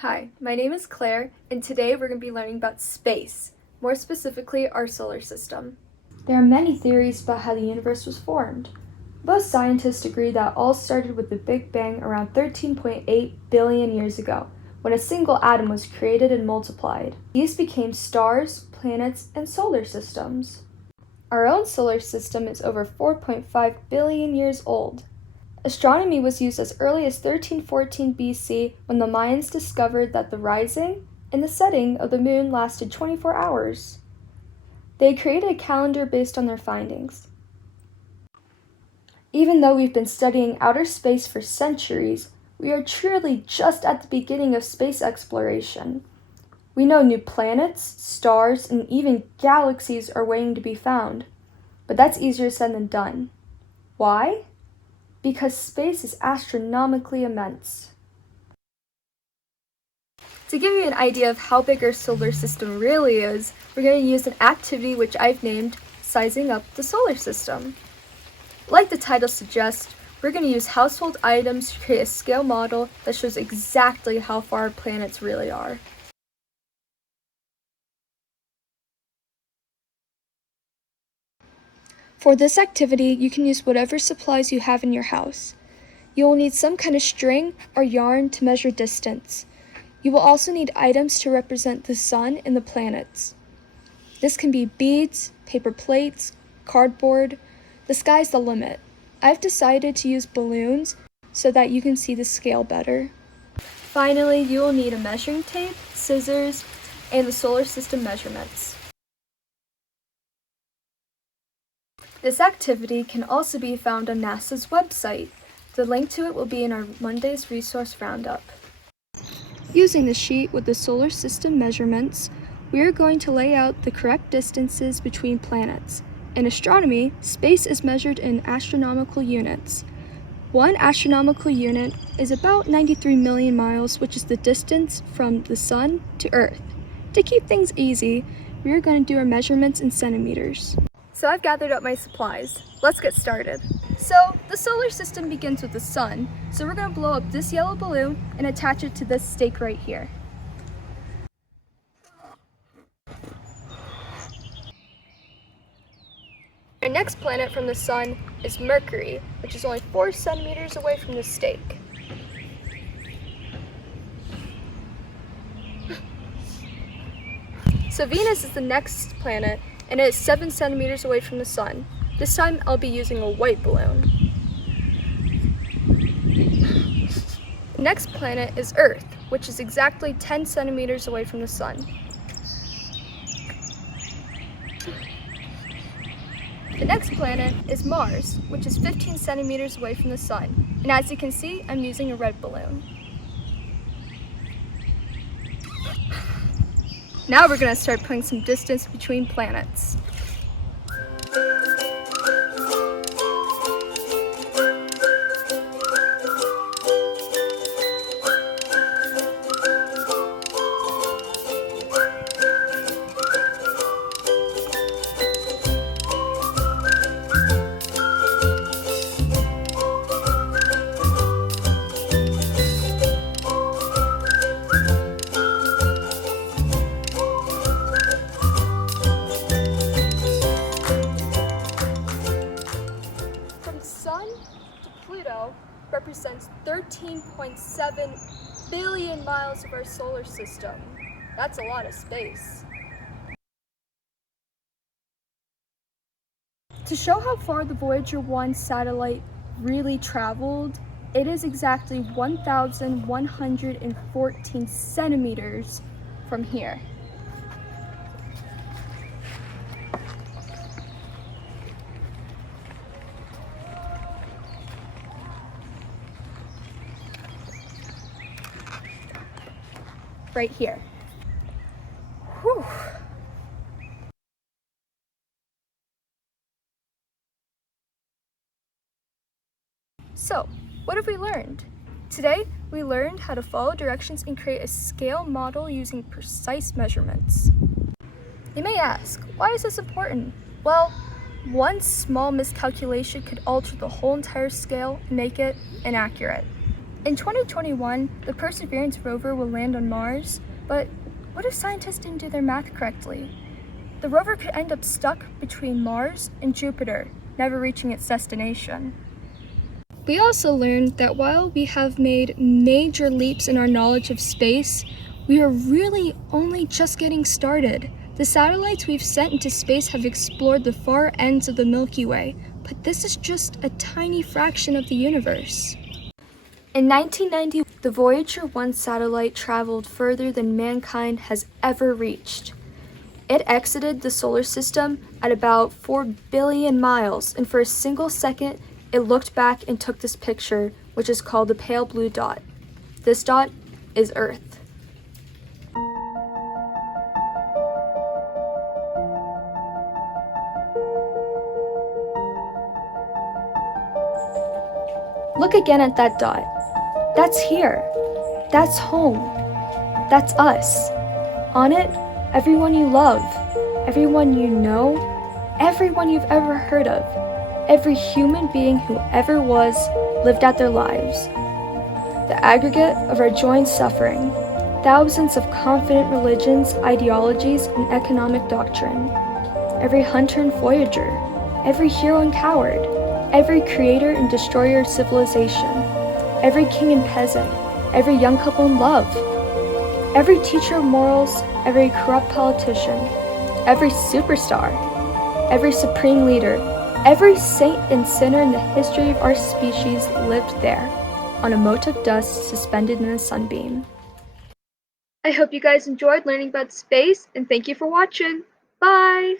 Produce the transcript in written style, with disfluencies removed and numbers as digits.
Hi, my name is Claire, and today we're going to be learning about space, more specifically our solar system. There are many theories about how the universe was formed. Most scientists agree that all started with the Big Bang around 13.8 billion years ago, when a single atom was created and multiplied. These became stars, planets, and solar systems. Our own solar system is over 4.5 billion years old. Astronomy was used as early as 1314 BC when the Mayans discovered that the rising and the setting of the moon lasted 24 hours. They created a calendar based on their findings. Even though we've been studying outer space for centuries, we are truly just at the beginning of space exploration. We know new planets, stars, and even galaxies are waiting to be found, but that's easier said than done. Why? Because space is astronomically immense. To give you an idea of how big our solar system really is, we're going to use an activity which I've named Sizing Up the Solar System. Like the title suggests, we're going to use household items to create a scale model that shows exactly how far our planets really are. For this activity, you can use whatever supplies you have in your house. You will need some kind of string or yarn to measure distance. You will also need items to represent the sun and the planets. This can be beads, paper plates, cardboard. The sky's the limit. I've decided to use balloons so that you can see the scale better. Finally, you will need a measuring tape, scissors, and the solar system measurements. This activity can also be found on NASA's website. The link to it will be in our Monday's resource roundup. Using the sheet with the solar system measurements, we are going to lay out the correct distances between planets. In astronomy, space is measured in astronomical units. One astronomical unit is about 93 million miles, which is the distance from the Sun to Earth. To keep things easy, we are going to do our measurements in centimeters. So I've gathered up my supplies. Let's get started. So the solar system begins with the sun, so we're going to blow up this yellow balloon and attach it to this stake right here. Our next planet from the sun is Mercury, which is only 4 centimeters away from the stake. So Venus is the next planet, and it is 7 centimeters away from the sun. This time I'll be using a white balloon. The next planet is Earth, which is exactly 10 centimeters away from the sun. The next planet is Mars, which is 15 centimeters away from the sun. And as you can see, I'm using a red balloon. Now we're going to start putting some distance between planets. Sun to Pluto represents 13.7 billion miles of our solar system. That's a lot of space. To show how far the Voyager 1 satellite really traveled, it is exactly 1,114 centimeters from here. Right here. Whew. So, what have we learned? Today, we learned how to follow directions and create a scale model using precise measurements. You may ask, why is this important? Well, one small miscalculation could alter the whole entire scale and make it inaccurate. In 2021, the Perseverance rover will land on Mars, but what if scientists didn't do their math correctly? The rover could end up stuck between Mars and Jupiter, never reaching its destination. We also learned that while we have made major leaps in our knowledge of space, we are really only just getting started. The satellites we've sent into space have explored the far ends of the Milky Way, but this is just a tiny fraction of the universe. In 1990, the Voyager 1 satellite traveled further than mankind has ever reached. It exited the solar system at about 4 billion miles, and for a single second, it looked back and took this picture, which is called the pale blue dot. This dot is Earth. Look again at that dot. That's here. That's home. That's us. On it, everyone you love, everyone you know, everyone you've ever heard of, every human being who ever was lived out their lives. The aggregate of our joint suffering, thousands of confident religions, ideologies, and economic doctrine. Every hunter and voyager, every hero and coward, every creator and destroyer of civilization, every king and peasant, every young couple in love, every teacher of morals, every corrupt politician, every superstar, every supreme leader, every saint and sinner in the history of our species lived there, on a mote of dust suspended in a sunbeam. I hope you guys enjoyed learning about space, and thank you for watching. Bye!